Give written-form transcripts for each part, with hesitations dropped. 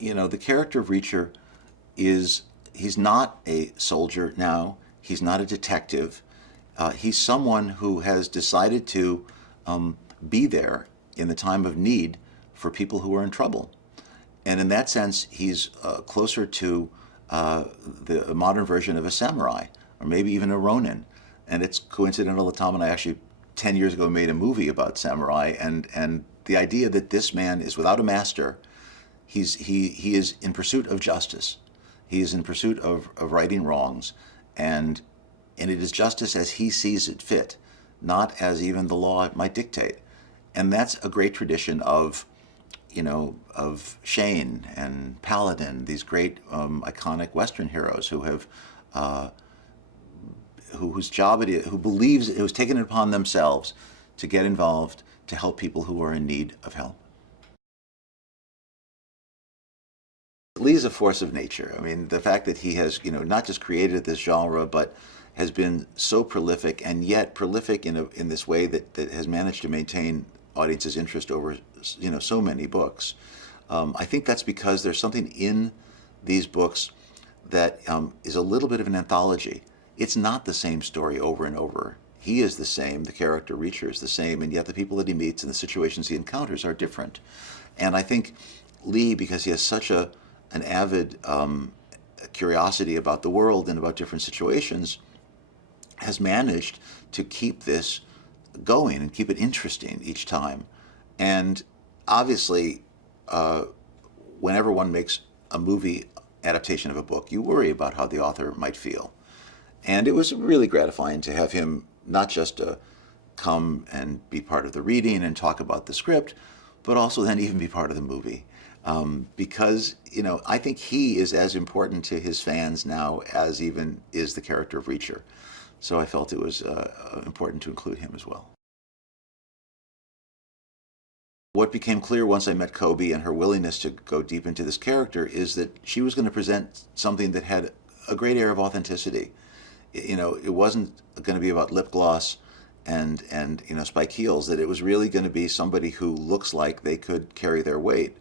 The character of Reacher he's not a soldier now. He's not a detective. He's someone who has decided to be there in the time of need for people who are in trouble. And in that sense, he's closer to the modern version of a samurai, or maybe even a ronin. And it's coincidental that Tom and I actually 10 years ago made a movie about samurai, and the idea that this man is without a master. He is in pursuit of justice. He is in pursuit of righting wrongs, and it is justice as he sees it fit, not as even the law might dictate. And that's a great tradition of Shane and Paladin, these great iconic Western heroes who have whose job it is, who's taken it upon themselves to get involved to help people who are in need of help. Lee is a force of nature. I mean, the fact that he has, not just created this genre, but has been so prolific, and yet prolific in this way that has managed to maintain audiences' interest over, so many books. I think that's because there's something in these books that is a little bit of an anthology. It's not the same story over and over. He is the same, the character Reacher is the same, and yet the people that he meets and the situations he encounters are different. And I think Lee, because he has such an avid curiosity about the world and about different situations, has managed to keep this going and keep it interesting each time. And obviously, whenever one makes a movie adaptation of a book, you worry about how the author might feel. And it was really gratifying to have him not just come and be part of the reading and talk about the script, but also then even be part of the movie. Because, I think he is as important to his fans now as even is the character of Reacher. So I felt it was important to include him as well. What became clear once I met Kobe and her willingness to go deep into this character is that she was going to present something that had a great air of authenticity. It wasn't going to be about lip gloss and spike heels, that it was really going to be somebody who looks like they could carry their weight.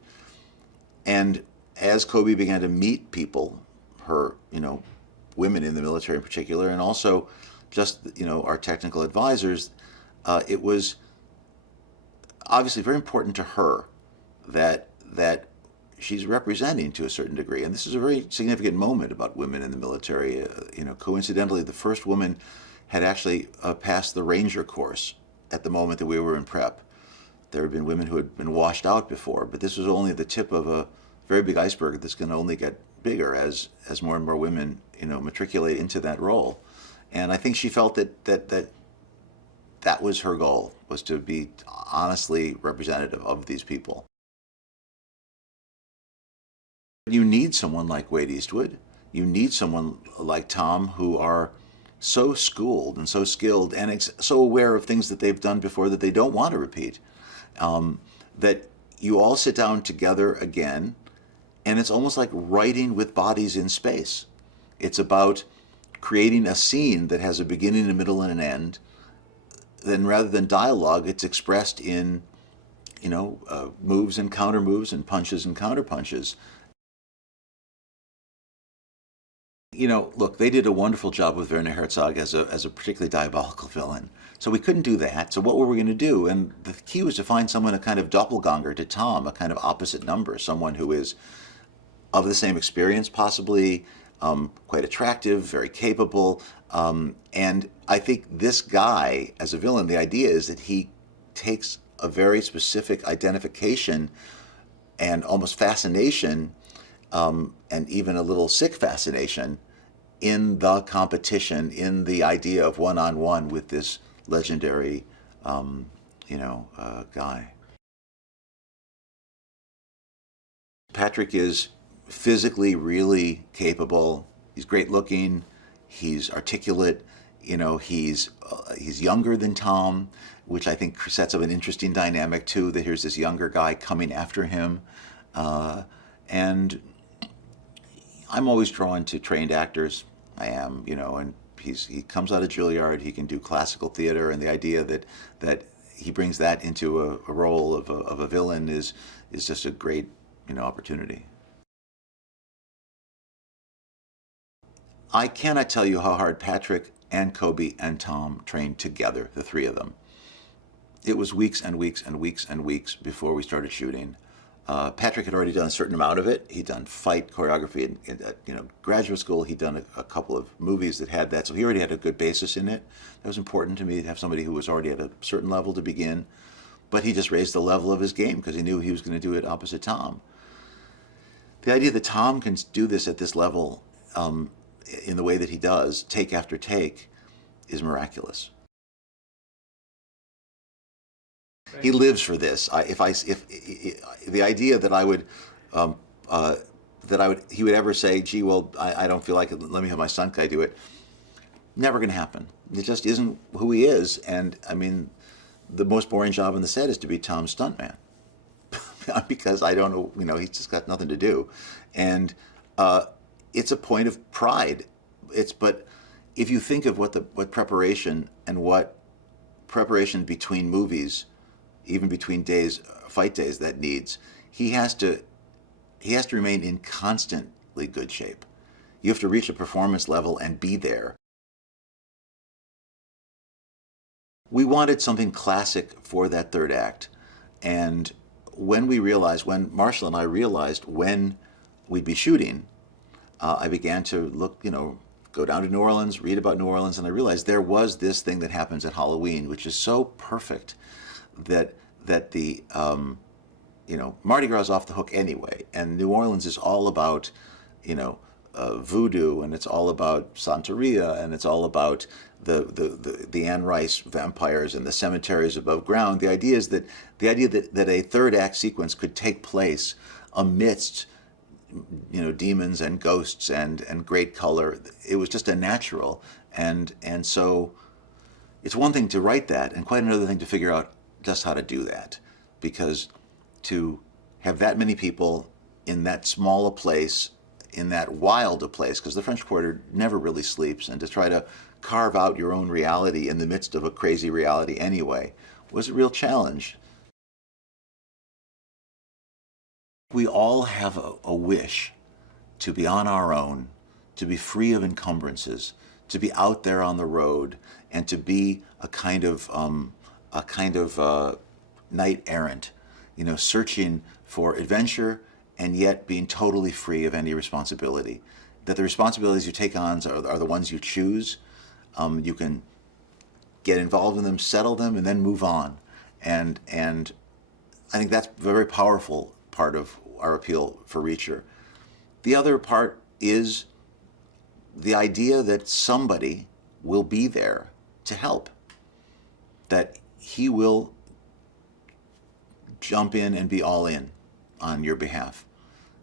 And as Kobe began to meet people, her, women in the military in particular, and also just, our technical advisors, it was obviously very important to her that she's representing to a certain degree. And this is a very significant moment about women in the military. Coincidentally, the first woman had actually passed the Ranger course at the moment that we were in prep. There had been women who had been washed out before, but this was only the tip of a very big iceberg that's going to only get bigger as more and more women, matriculate into that role. And I think she felt that was her goal, was to be honestly representative of these people. You need someone like Wade Eastwood. You need someone like Tom, who are so schooled and so skilled and so aware of things that they've done before that they don't want to repeat. That you all sit down together again, and it's almost like writing with bodies in space. It's about creating a scene that has a beginning, a middle, and an end. Then rather than dialogue, it's expressed in, moves and counter moves and punches and counter punches. Look, they did a wonderful job with Werner Herzog as a particularly diabolical villain. So we couldn't do that. So what were we going to do? And the key was to find someone, a kind of doppelganger to Tom, a kind of opposite number, someone who is of the same experience, possibly, quite attractive, very capable. And I think this guy, as a villain, the idea is that he takes a very specific identification and almost fascination, and even a little sick fascination in the competition, in the idea of one-on-one with this legendary, guy. Patrick is physically really capable. He's great looking. He's articulate. He's younger than Tom, which I think sets up an interesting dynamic too. That here's this younger guy coming after him, and I'm always drawn to trained actors. I am, and he comes out of Juilliard. He can do classical theater, and the idea that he brings that into a role of a villain is just a great opportunity. I cannot tell you how hard Patrick and Kobe and Tom trained together, the three of them. It was weeks and weeks and weeks and weeks before we started shooting. Patrick had already done a certain amount of it. He'd done fight choreography in graduate school. He'd done a couple of movies that had that, so he already had a good basis in it. That was important to me, to have somebody who was already at a certain level to begin. But he just raised the level of his game because he knew he was going to do it opposite Tom. The idea that Tom can do this at this level in the way that he does, take after take, is miraculous. He lives for this. The idea that he would ever say, "Gee, well, I don't feel like it. Let me have my son guy do it." Never going to happen. It just isn't who he is. And I mean, the most boring job on the set is to be Tom's stuntman, because I don't know. He's just got nothing to do, and it's a point of pride. But if you think of what preparation and what preparation between movies, even between days, fight days, that needs, he has to remain in constantly good shape. You have to reach a performance level and be there. We wanted something classic for that third act, and when Marshall and I realized when we'd be shooting, I began to look, go down to New Orleans, read about New Orleans, and I realized there was this thing that happens at Halloween, which is so perfect that the Mardi Gras is off the hook anyway, and New Orleans is all about voodoo, and it's all about Santeria, and it's all about the Anne Rice vampires and the cemeteries above ground. The idea that a third act sequence could take place amidst demons and ghosts and great color. It was just a natural, and so it's one thing to write that, and quite another thing to figure out just how to do that, because to have that many people in that small a place, in that wild a place, because the French Quarter never really sleeps, and to try to carve out your own reality in the midst of a crazy reality anyway was a real challenge. We all have a wish to be on our own, to be free of encumbrances, to be out there on the road, and to be a kind of knight errant, searching for adventure and yet being totally free of any responsibility. That the responsibilities you take on are the ones you choose. You can get involved in them, settle them, and then move on. And I think that's a very powerful part of our appeal for Reacher. The other part is the idea that somebody will be there to help, that he will jump in and be all in on your behalf.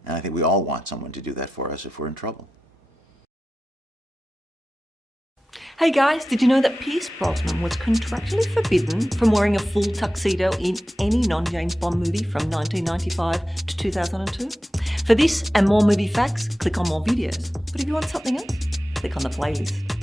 And I think we all want someone to do that for us if we're in trouble. Hey guys, did you know that Pierce Brosnan was contractually forbidden from wearing a full tuxedo in any non-James Bond movie from 1995 to 2002? For this and more movie facts, click on more videos. But if you want something else, click on the playlist.